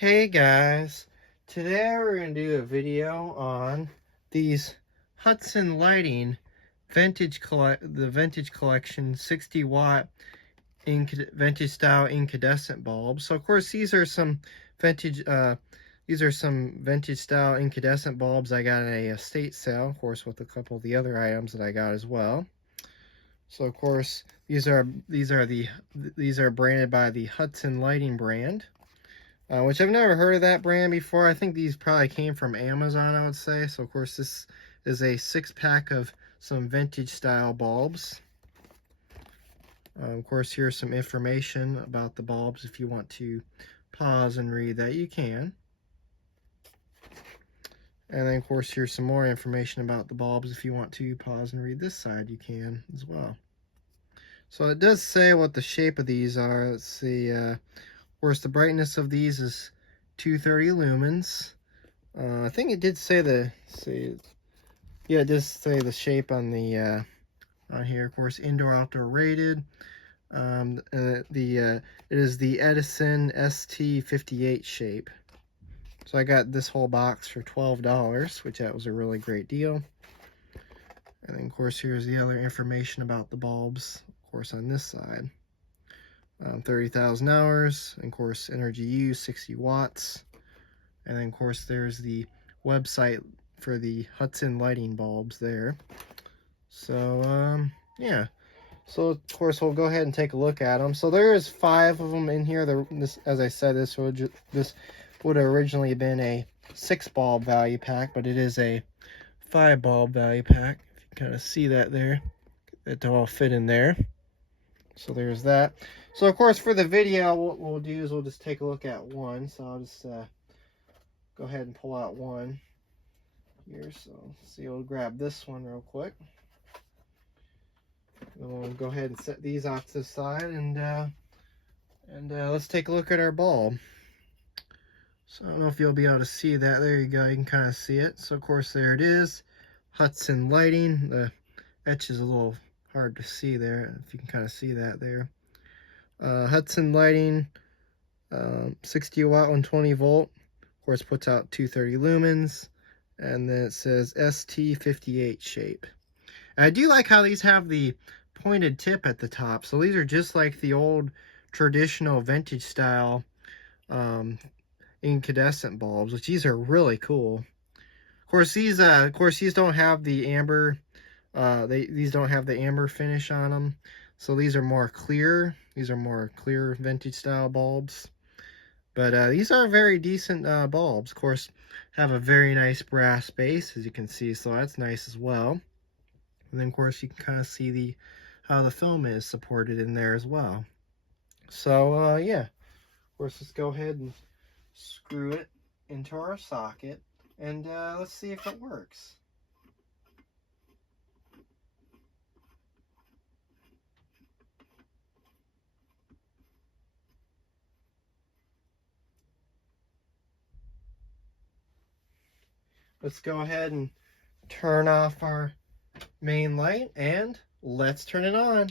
Hey guys, today we're going to do a video on these Hudson Lighting the vintage collection 60-watt vintage style incandescent bulbs. So of course these are some vintage style incandescent bulbs I got at a estate sale, of course, with a couple of the other items that I got as well. So of course these are branded by the Hudson Lighting brand. Which I've never heard of that brand before. I think these probably came from Amazon, I would say. So, of course, this is a 6-pack of some vintage style bulbs. Of course, here's some information about the bulbs. If you want to pause and read that, you can. And then, of course, here's some more information about the bulbs. If you want to pause and read this side, you can as well. So, it does say what the shape of these are. Let's see. Of course, the brightness of these is 230 lumens. I think it did say it does say the shape on the on here. Of course, indoor outdoor rated. It is the Edison ST58 shape. So I got this whole box for $12, which that was a really great deal. And then, of course, here's the other information about the bulbs. Of course, on this side. 30,000 hours, and of course energy used 60 watts, and then of course there's the website for the Hudson Lighting bulbs there. So yeah, so of course we'll go ahead and take a look at them. So there's 5 of them in here. As I said, this would have originally been a 6 bulb value pack, but it is a 5 bulb value pack. If you kind of see that there, it all fit in there. So there's that. So of course for the video, what we'll do is we'll just take a look at one. So I'll just go ahead and pull out one here. So see, we'll grab this one real quick. And we'll go ahead and set these off to the side, and let's take a look at our bulb. So I don't know if you'll be able to see that. There you go. You can kind of see it. So of course there it is, Hudson Lighting. The etch is a little hard to see there, if you can kind of see that there. Hudson Lighting, 60 watt, 120 volt. Of course, puts out 230 lumens, and then it says ST58 shape. And I do like how these have the pointed tip at the top. So these are just like the old traditional vintage style incandescent bulbs, which these are really cool. Of course, these don't have the amber. These don't have the amber finish on them, so these are more clear. These are more clear vintage style bulbs, but these are very decent bulbs. Of course, have a very nice brass base, as you can see, so that's nice as well. And then of course you can kind of see how the film is supported in there as well. So yeah, of course, let's go ahead and screw it into our socket, and let's see if it works. Let's go ahead and turn off our main light, and let's turn it on.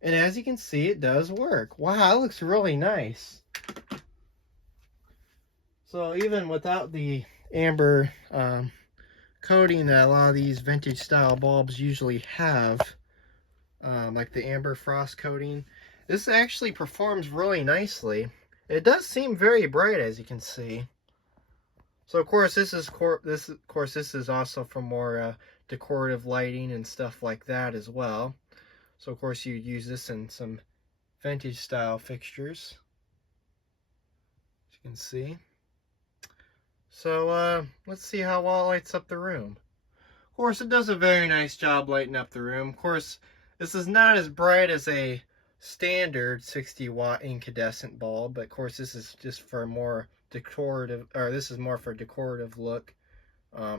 And as you can see, it does work. Wow, it looks really nice. So even without the amber coating that a lot of these vintage style bulbs usually have, like the amber frost coating, this actually performs really nicely. It does seem very bright, as you can see. So of course this is also for more decorative lighting and stuff like that as well. So of course you'd use this in some vintage style fixtures, as you can see. So let's see how well it lights up the room. Of course, it does a very nice job lighting up the room. Of course, this is not as bright as a standard 60 watt incandescent bulb, but of course this is just for more decorative, or this is more for decorative look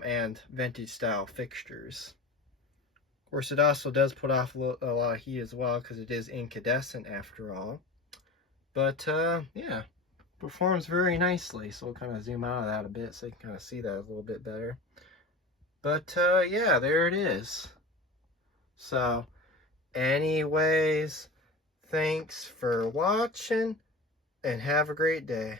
and vintage style fixtures. Of course, it also does put off a lot of heat as well, because it is incandescent after all. But yeah, performs very nicely. So we'll kind of zoom out of that a bit so you can kind of see that a little bit better. But yeah, there it is. So anyways, thanks for watching, and have a great day.